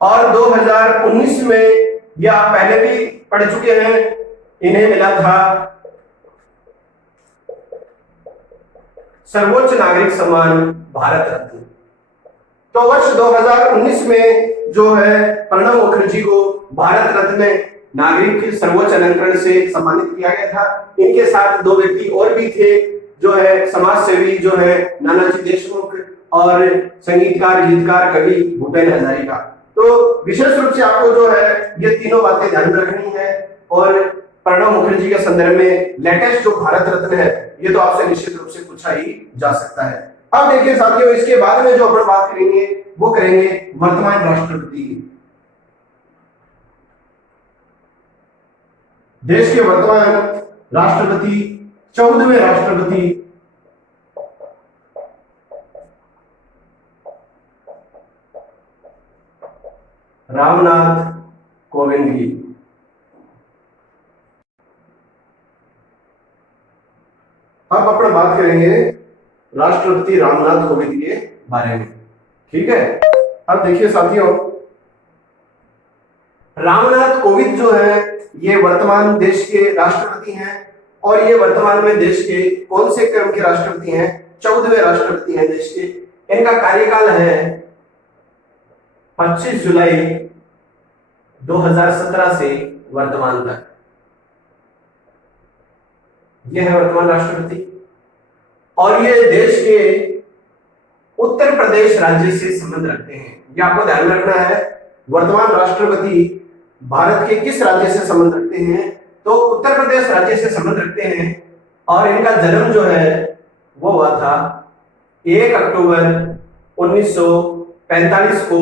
और 2019 में, या आप पहले भी पढ़ चुके हैं, इन्हें मिला था सर्वोच्च नागरिक सम्मान भारत रत्न। तो वर्ष 2019 में जो है प्रणब मुखर्जी को भारत रत्न नागरिक सर्वोच्च अलंकरण से सम्मानित किया गया था। इनके साथ दो व्यक्ति और भी थे, जो है समाज सेवी जो है नानाजी देशमुख और संगीतकार गीतकार कवि भूपेन हजारिका। तो विशेष रूप से आपको जो है ये तीनों बातें ध्यान में रखनी है। और प्रणब मुखर्जी के संदर्भ में लेटेस्ट जो भारत रत्न है ये तो आपसे निश्चित रूप से पूछा ही जा सकता है। अब देखिए साथियों, इसके बाद में जो अपन बात करेंगे वो करेंगे वर्तमान राष्ट्रपति की। देश के वर्तमान राष्ट्रपति, 14वें राष्ट्रपति रामनाथ कोविंद जी। अब अपन बात करेंगे राष्ट्रपति रामनाथ कोविंद के बारे में, ठीक है। अब देखिए साथियों, रामनाथ कोविंद जो है ये वर्तमान देश के राष्ट्रपति हैं। और ये वर्तमान में देश के कौन से क्रम के राष्ट्रपति हैं? 14वें राष्ट्रपति हैं देश के। इनका कार्यकाल है 25 जुलाई 2017 से वर्तमान तक। यह है वर्तमान राष्ट्रपति। और ये देश के उत्तर प्रदेश राज्य से संबंध रखते हैं। ये आपको ध्यान में रखना है। वर्तमान राष्ट्रपति भारत के किस राज्य से संबंध रखते हैं? तो उत्तर प्रदेश राज्य से संबंध रखते हैं। और इनका जन्म जो है वो हुआ था 1 अक्टूबर 1945 को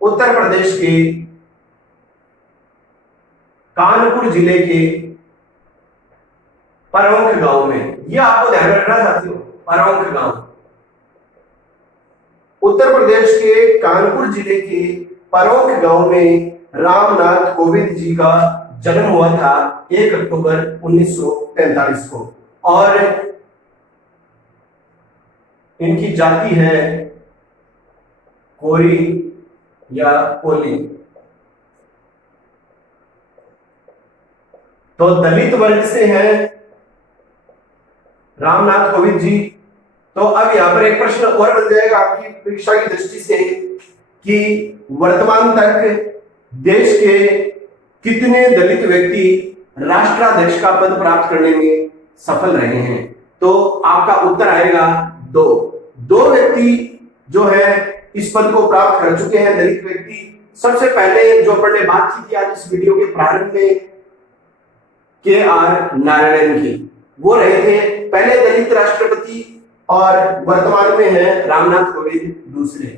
उत्तर प्रदेश के कानपुर जिले के परौंख गांव में। यह आपको ध्यान रखना साथियों, परौंख गांव। उत्तर प्रदेश के कानपुर जिले के परौंख गांव में रामनाथ कोविंद जी का जन्म हुआ था 1 अक्टूबर 1945 को। और इनकी जाति है कोरी या कोली। तो दलित वर्ग से हैं रामनाथ कोविंद जी। तो अब यहां पर एक प्रश्न और बन जाएगा आपकी परीक्षा की दृष्टि से कि वर्तमान तक देश के कितने दलित व्यक्ति राष्ट्राध्यक्ष का पद प्राप्त करने में सफल रहे हैं? तो आपका उत्तर आएगा 2। 2 व्यक्ति जो है इस पद को प्राप्त कर चुके हैं, दलित व्यक्ति। सबसे पहले जो अपन ने बात की थी आज इस वीडियो के प्रारंभ में, KR नारायणन की, वो रहे थे पहले दलित राष्ट्रपति और वर्तमान में है रामनाथ कोविंद दूसरे।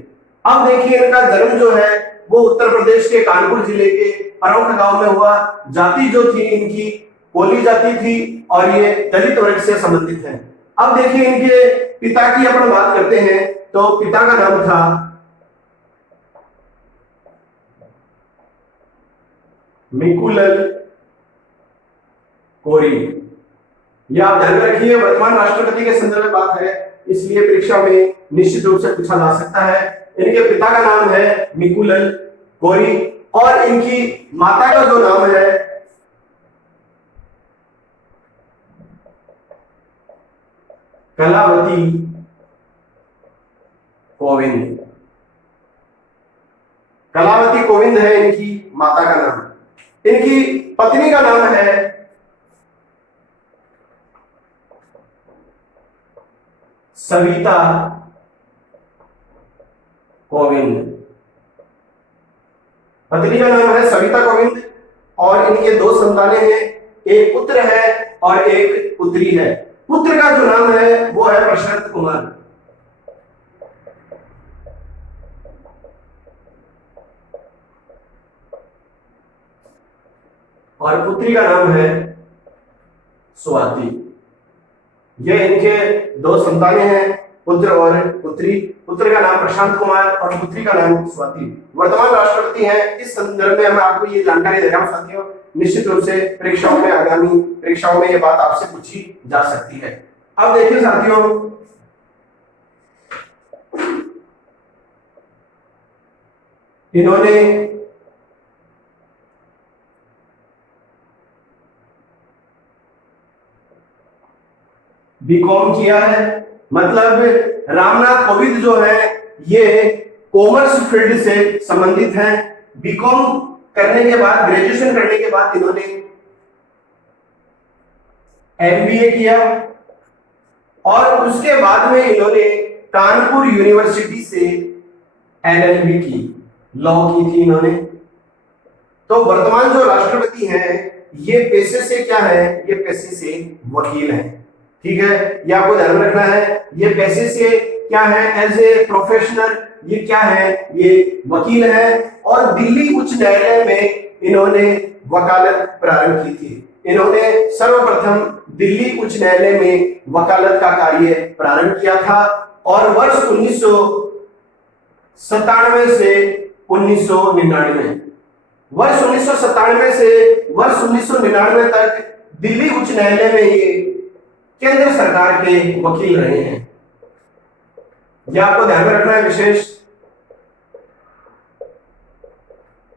अब देखिए इनका जन्म जो है वो उत्तर प्रदेश के कानपुर जिले के परौंख गांव में हुआ। जाति जो थी इनकी कोली जाति थी और ये दलित वर्ग से संबंधित है। अब देखिए इनके पिता की अपन बात करते हैं तो पिता का नाम था मिकुलल कोरी। यह आप ध्यान में रखिए, वर्तमान राष्ट्रपति के संदर्भ में बात है, इसलिए परीक्षा में निश्चित रूप से पूछा जा सकता है। इनके पिता का नाम है मिकुलल कोरी और इनकी माता का जो नाम है कलावती कोविंद। कलावती कोविंद है इनकी माता का नाम। इनकी पत्नी का नाम है सविता कोविंद। पत्नी का नाम है सविता कोविंद और इनके 2 संतानें हैं, एक पुत्र है और एक पुत्री है। पुत्र का जो नाम है वो है प्रशांत कुमार और पुत्री का नाम है स्वाति। ये इनके 2 संतानें हैं, पुत्र और पुत्री। पुत्र का नाम प्रशांत कुमार और पुत्री का नाम स्वाति वर्तमान राष्ट्रपति हैं। इस संदर्भ में मैं आपको ये जानकारी दे रहा हूं साथियों, निश्चित रूप से परीक्षाओं में, आगामी परीक्षाओं में ये बात आपसे पूछी जा सकती है। अब देखिए साथियों, इन्होंने बीकॉम किया है, मतलब रामनाथ कोविंद जो है ये कॉमर्स फील्ड से संबंधित हैं। बीकॉम करने के बाद, ग्रेजुएशन करने के बाद इन्होंने एमबीए किया और उसके बाद में इन्होंने कानपुर यूनिवर्सिटी से एलएलबी की, लॉ की थी इन्होंने। तो वर्तमान जो राष्ट्रपति हैं ये पेशे से क्या है, ये पेशे से वकील हैं। ठीक है, ये आपको ध्यान में रखना है। ये पेशे से क्या है, एज ए प्रोफेशनल ये क्या है, ये वकील है। और दिल्ली उच्च न्यायालय में इन्होंने वकालत प्रारंभ की थी। इन्होंने सर्वप्रथम दिल्ली उच्च न्यायालय में वकालत का कार्य प्रारंभ किया था और वर्ष 1997 से 1999, वर्ष 1997 से वर्ष 1999 तक दिल्ली उच्च न्यायालय में ये केंद्र सरकार के वकील रहे हैं। यह आपको ध्यान में रखना है विशेष।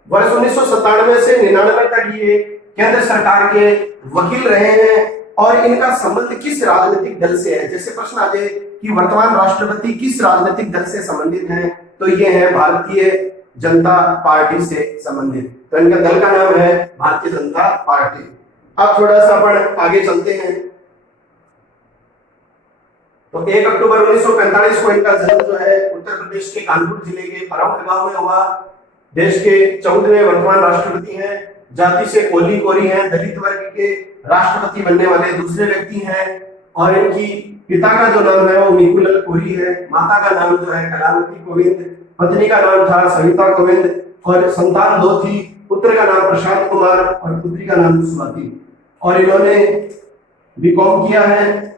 वर्ष 1997 से 99 तक ये केंद्र सरकार के वकील रहे हैं और इनका संबंध किस राजनीतिक दल से है। जैसे प्रश्न आ जाए कि वर्तमान राष्ट्रपति किस राजनीतिक दल से संबंधित हैं, तो ये है भारतीय जनता पार्टी से संबंधित। तो इनका दल का नाम है भारतीय जनता पार्टी। अब थोड़ा सा अपन आगे चलते हैं। तो 1 अक्टूबर 1945 को इनका जन्म जो है उत्तर प्रदेश के कानपुर जिले के फरौख गांव में हुआ। देश के 14वें वर्तमान राष्ट्रपति हैं। जाति से कोली कोरी हैं, दलित वर्ग के राष्ट्रपति बनने वाले दूसरे व्यक्ति हैं। और इनकी पिता का जो नाम है वो मिकुलल कोरी है, माता का नाम जो है कलावती कोविंद, पत्नी का नाम था सविता कोविंद और संतान 2 थी। पुत्र का नाम प्रशांत कुमार और पुत्री का नाम स्वाति। और इन्होंने बीकॉम किया है,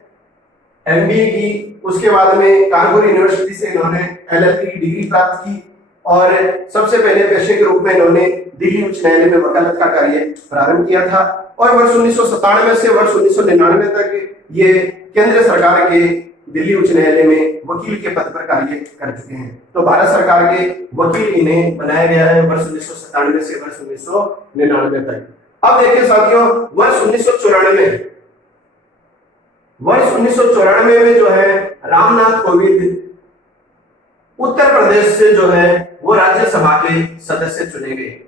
एमबीए की, उसके बाद में कानपुर यूनिवर्सिटी से इन्होंने एलएलबी की डिग्री प्राप्त की और सबसे पहले पेशे के रूप में इन्होंने दिल्ली उच्च न्यायालय में वकालत का कार्य प्रारंभ किया था। और वर्ष 1997 से वर्ष 1999 तक ये केंद्र सरकार के दिल्ली उच्च न्यायालय में वकील के पद पर कार्य कर चुके हैं। तो भारत सरकार के वकील इन्हें बनाया गया है वर्ष 1997 से वर्ष 1999 तक। अब देखिए साथियों, वर्ष 1994 में जो है रामनाथ कोविंद उत्तर प्रदेश से जो है वो राज्यसभा के सदस्य चुने गए।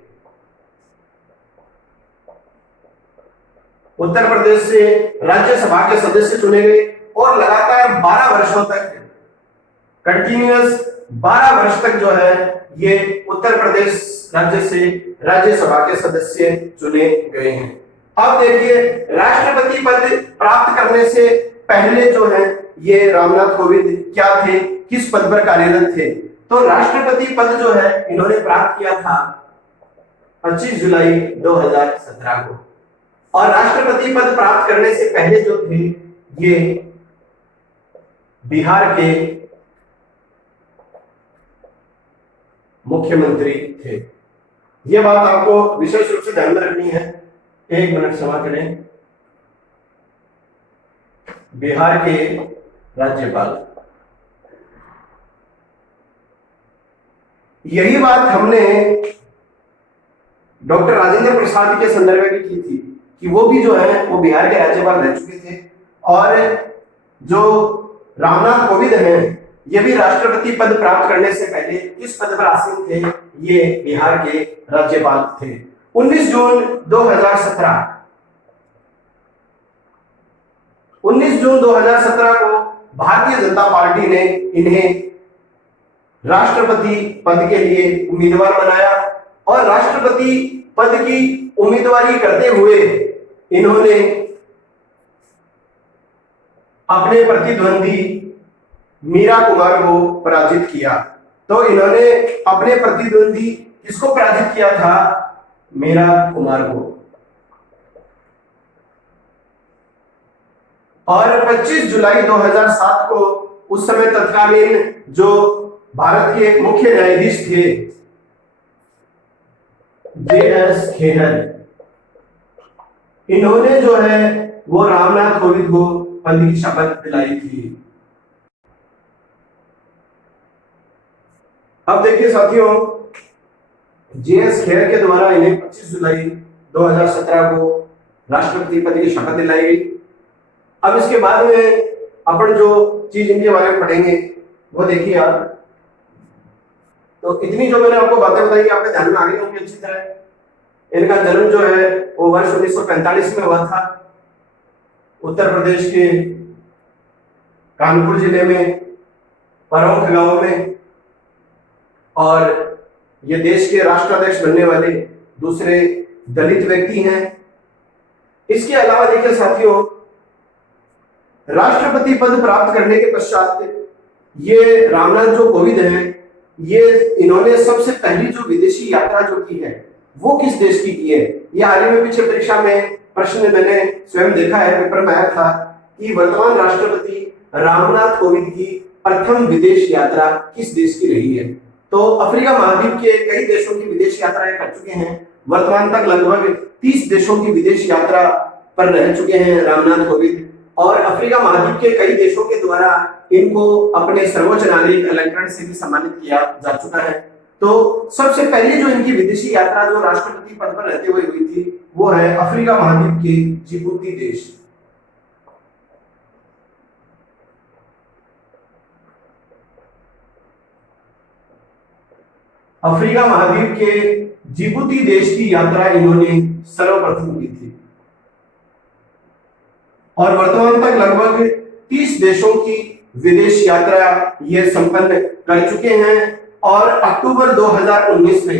उत्तर प्रदेश से राज्यसभा के सदस्य चुने गए और लगातार 12 वर्षों तक, कंटिन्यूअस 12 वर्ष तक जो है ये उत्तर प्रदेश राज्य से राज्यसभा के सदस्य चुने गए हैं। अब देखिए, राष्ट्रपति पद प्राप्त करने से पहले जो है ये रामनाथ कोविंद क्या थे, किस पद पर कार्यरत थे। तो राष्ट्रपति पद जो है इन्होंने प्राप्त किया था 25 जुलाई 2017 को। और राष्ट्रपति पद प्राप्त करने से पहले जो थे ये बिहार के मुख्यमंत्री थे। यह बात आपको विशेष रूप से ध्यान में रखनी है। 1 मिनट क्षमा करें। बिहार के राज्यपाल, यही बात हमने डॉक्टर राजेंद्र प्रसाद के संदर्भ में की थी कि वो भी जो है वो बिहार के राज्यपाल रह चुके थे। और जो रामनाथ कोविंद हैं ये भी राष्ट्रपति पद प्राप्त करने से पहले इस पद पर आसीन थे, ये बिहार के राज्यपाल थे। 19 जून 2017 को भारतीय जनता पार्टी ने इन्हें राष्ट्रपति पद के लिए उम्मीदवार बनाया और राष्ट्रपति पद की उम्मीदवारी करते हुए इन्होंने अपने प्रतिद्वंदी मीरा कुमार को पराजित किया। तो इन्होंने अपने प्रतिद्वंदी किसको पराजित किया था? मीरा कुमार को। और 25 जुलाई 2007 को उस समय तत्कालीन जो भारत के मुख्य न्यायाधीश थे जे.एस. खेहर, इन्होंने जो है वो रामनाथ कोविंद को पद की शपथ दिलाई थी। अब देखिए साथियों, जे.एस. खेहर के द्वारा इन्हें 25 जुलाई 2017 को राष्ट्रपति पद की शपथ दिलाई गई। अब इसके बाद में अपन जो चीज इनके बारे में पढ़ेंगे वो देखिए आप। तो इतनी जो मैंने आपको बातें बताई आपके ध्यान में आ गई होंगी अच्छी तरह। इनका जन्म जो है वो वर्ष 1945 में हुआ था, उत्तर प्रदेश के कानपुर जिले में परौंख गांव में, और ये देश के राष्ट्राध्यक्ष बनने वाले दूसरे दलित व्यक्ति हैं। इसके अलावा देखिए साथियों, राष्ट्रपति पद प्राप्त करने के पश्चात ये रामनाथ जो कोविंद हैं, ये इन्होंने सबसे पहली जो विदेशी यात्रा जो की है वो किस देश की है। ये हाल ही में पीछे परीक्षा में प्रश्न मैंने स्वयं देखा है, पेपर में आया था कि वर्तमान राष्ट्रपति रामनाथ कोविंद की प्रथम विदेश यात्रा किस देश की रही है। तो अफ्रीका महाद्वीप के कई देशों की विदेश यात्राएं कर चुके हैं। वर्तमान तक लगभग 30 देशों की विदेश यात्रा पर रह चुके हैं रामनाथ कोविंद, और अफ्रीका महाद्वीप के कई देशों के द्वारा इनको अपने सर्वोच्च नागरिक अलंकरण से भी सम्मानित किया जा चुका है। तो सबसे पहले जो इनकी विदेशी यात्रा जो राष्ट्रपति पद पर रहते हुए हुई थी वो है अफ्रीका महाद्वीप के जिबूती देश। अफ्रीका महाद्वीप के जिबूती देश की यात्रा इन्होंने सर्वप्रथम की थी, और वर्तमान तक लगभग 30 देशों की विदेश यात्रा ये संपन्न कर चुके हैं। और अक्टूबर 2019 में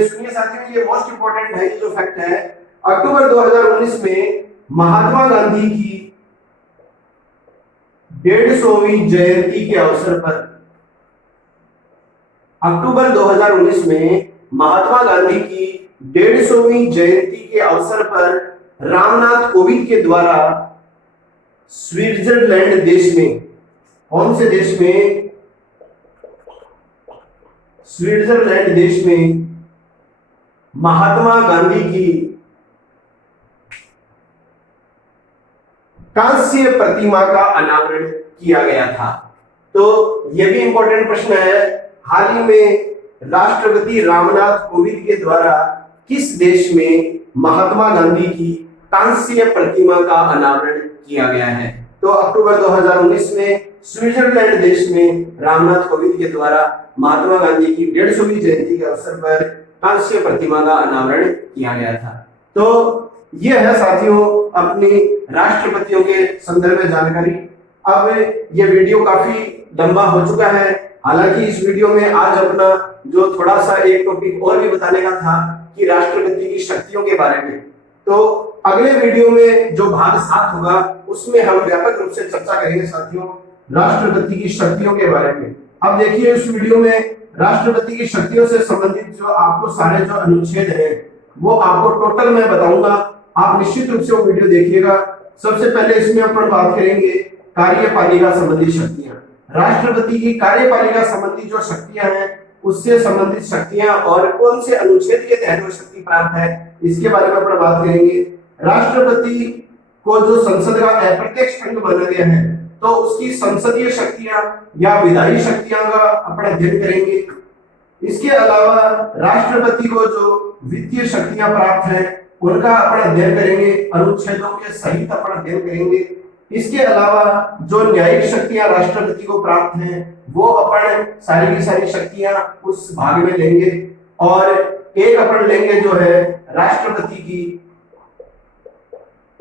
सुनिए साथियों, ये मोस्ट इंपॉर्टेंट है, ये जो फैक्ट है, अक्टूबर 2019 में महात्मा गांधी की 150वीं जयंती के अवसर पर, अक्टूबर 2019 में महात्मा गांधी की 150वीं जयंती के अवसर पर रामनाथ कोविंद के द्वारा स्विट्जरलैंड देश में, कौन से देश में, स्विट्जरलैंड देश में महात्मा गांधी की कांस्य प्रतिमा का अनावरण किया गया था। तो यह भी इंपॉर्टेंट प्रश्न है, हाल ही में राष्ट्रपति रामनाथ कोविंद के द्वारा किस देश में महात्मा गांधी की कांस्य प्रतिमा का अनावरण किया गया है। तो अक्टूबर 2019 में स्विट्जरलैंड देश में रामनाथ कोविंद के द्वारा महात्मा गांधी की 150वीं जयंती के अवसर पर कांस्य प्रतिमा का अनावरण किया गया था। तो यह है साथियों अपनी राष्ट्रपतियों के संदर्भ में जानकारी। अब यह वीडियो काफी लंबा हो चुका है, हालांकि इस वीडियो में आज अपना जो थोड़ा सा एक टॉपिक और भी बताने का था कि राष्ट्रपति की शक्तियों के बारे में, तो अगले वीडियो में जो भाग 7 होगा उसमें हम व्यापक रूप से चर्चा करेंगे साथियों राष्ट्रपति की शक्तियों के बारे में। अब देखिए इस वीडियो में राष्ट्रपति की शक्तियों से संबंधित जो आपको सारे जो अनुच्छेद हैं वो आपको टोटल मैं बताऊंगा, आप निश्चित रूप से वो वीडियो देखिएगा। सबसे पहले इसमें अपन बात करेंगे कार्यपालिका संबंधी शक्तियां, राष्ट्रपति की कार्यपालिका संबंधी जो शक्तियां हैं उससे संबंधित शक्तियां और कौन से अनुच्छेद के तहत वो शक्ति प्राप्त है इसके बारे में अपन बात करेंगे। राष्ट्रपति को जो संसद का अप्रत्यक्ष अंग माना गया है तो उसकी संसदीय शक्तियां या विधायी शक्तियां का अपन अध्ययन करेंगे। इसके अलावा राष्ट्रपति को जो वित्तीय शक्तियां प्राप्त हैं उनका अपन अध्ययन करेंगे, अनुच्छेदों के सहित अपन अध्ययन करेंगे। इसके अलावा जो न्यायिक शक्तियां राष्ट्रपति को प्राप्त हैं वो अपन सारी की सारी शक्तियां उस भाग में लेंगे, और एक अपन लेंगे जो है राष्ट्रपति की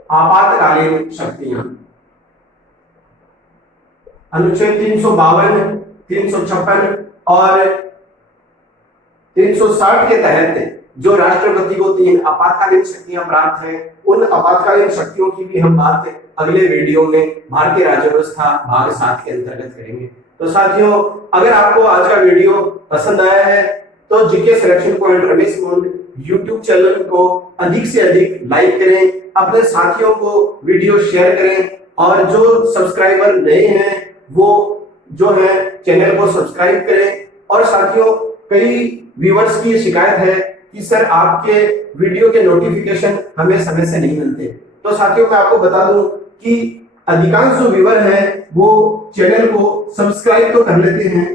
आपातकालीन शक्तियां। अनुच्छेद 352, 356 और 360 के तहत जो राष्ट्रपति को 3 आपातकालीन शक्तियां प्राप्त हैं उन आपातकालीन शक्तियों की भी हम बात अगले वीडियो में भारतीय राज्य व्यवस्था भाग 7 के अंतर्गत करेंगे। तो साथियों अगर आपको आज का वीडियो पसंद आया है तो जीके सिलेक्शन पॉइंट रमेश मोंड YouTube चैनल को अधिक से अधिक लाइक करें, अपने साथियों को वीडियो शेयर करें और जो सब्सक्राइबर नए हैं वो जो है चैनल को सब्सक्राइब करें। और साथियों, कई व्यूअर्स की शिकायत है कि सर आपके वीडियो के नोटिफिकेशन हमें समय से नहीं मिलते। तो साथियों, मैं आपको बता दूं कि अधिकांश जो व्यूअर हैं वो चैनल को सब्सक्राइब तो कर लेते हैं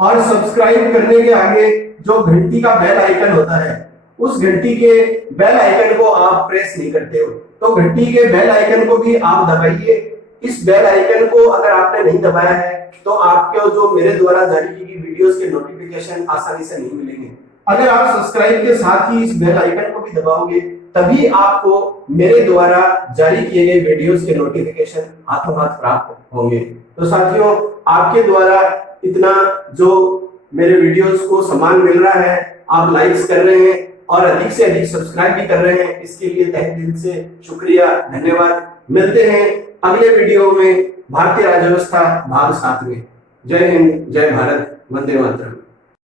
और सब्सक्राइब करने के आगे जो घंटी का बेल आइकन होता है उस घंटी के बेल आइकन को आप प्रेस नहीं करते हो। तो घंटी के बेल आइकन को भी आप दबाइए। इस बेल आइकन को अगर आपने नहीं दबाया है तो आपको जो मेरे द्वारा जारी की गई वीडियोस के नोटिफिकेशन आसानी से नहीं मिलेंगे। अगर आप सब्सक्राइब के साथ ही इस बेल आइकन को भी दबाओगे तभी आपको मेरे द्वारा जारी किए गए वीडियोस के नोटिफिकेशन हाथों हाथ प्राप्त होंगे। तो साथियों, आपके द्वारा इतना जो मेरे वीडियोस को सम्मान मिल रहा है, आप लाइक्स कर रहे हैं और अधिक से अधिक सब्सक्राइब भी कर रहे हैं, इसके लिए तहे दिल से शुक्रिया, धन्यवाद। मिलते हैं अगले वीडियो में भारतीय राज्य व्यवस्था भाग 7 में। जय हिंद, जय भारत, वंदे मातरम।